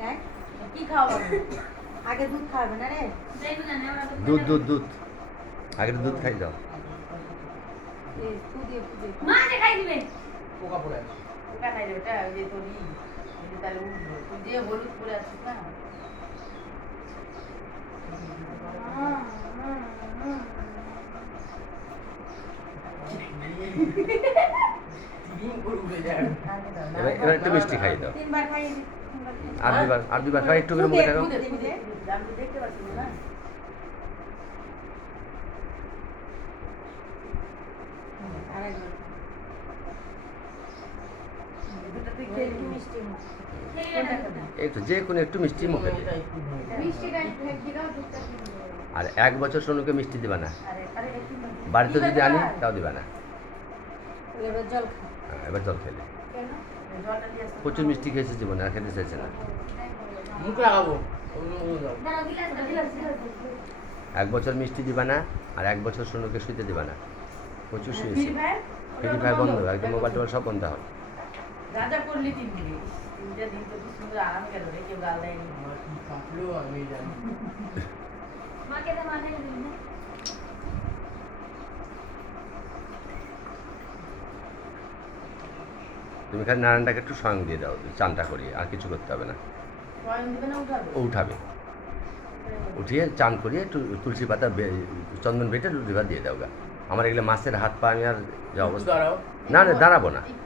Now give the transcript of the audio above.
দেখ কি খাওয়াবো আগে দুধ খাওয়াবে না রে দুধ দুধ দুধ আগে দুধ খাই দাও। এই ফুদিয়ে ফুদিয়ে মা যে খাই দিবে পোকা পড়ে আছে। পোকা খাই দেবে ওটা ওই যে তোর ওই যে তাহলে উঠলো তুই যে হলুদ পরে আছিস না এবার একটু মিষ্টি খাই দাও। তিনবার খাইয়ে দি আর দুবার খাই একটু করে মুখে দেখো। আমি তো দেখতে পাচ্ছি না আরেকবার দুটো তুই খেয়ে খেয়ে মিষ্টি এই তো যে কোনো একটু মিষ্টি মুখে দিই। মিষ্টিটা একটু দাও দুধটা আর 1 বছর সোনুকে মিষ্টি দিবা না, আরে আরে একটু বাড়িতে যদি আনি তাও দিবা না। এবার জল খা এবার জল খেলে কেন জলটা দিয়ে আসতে প্রচুর মিষ্টি খেয়েছে জীবনে, আর খেতে চাইছে না। মুখ লাগাবো অন্য কোনো দাও। দাও গিলাস 1 বছর মিষ্টি দিবা না, আর 1 বছর সোনুকে শুতে দিবা না। প্রচুর ফ্রি শুয়েছে। ফায়ার ফ্রি ফায়ার বন্ধ, একদম মোবাইল টোবাইল সব বন্ধ হবে। রাজা করলি 3 দিন 3টা দিন তো কি সুন্দর আরাম গেল রে কেউ গাল দেয়নি আমার কি কাটলো আমি জানি। মাকে তো মানে দিবে তুমি খালি নারায়ণটাকে একটু স্বয়ং দিয়ে দাও, চানটা করিয়ে, আর কিছু করতে হবে না। স্বয়ং দিবে না উঠাবে ও উঠাবে, উঠিয়ে চান করিয়ে একটু তুলসী পাতা চন্দন বেটে রুটি ভাত দিয়ে দাও গা। আমার এগুলো মাছের হাত পা আমি আর যা একটু অবস্থা, দাঁড়াও। না না দাঁড়াবো না, একটু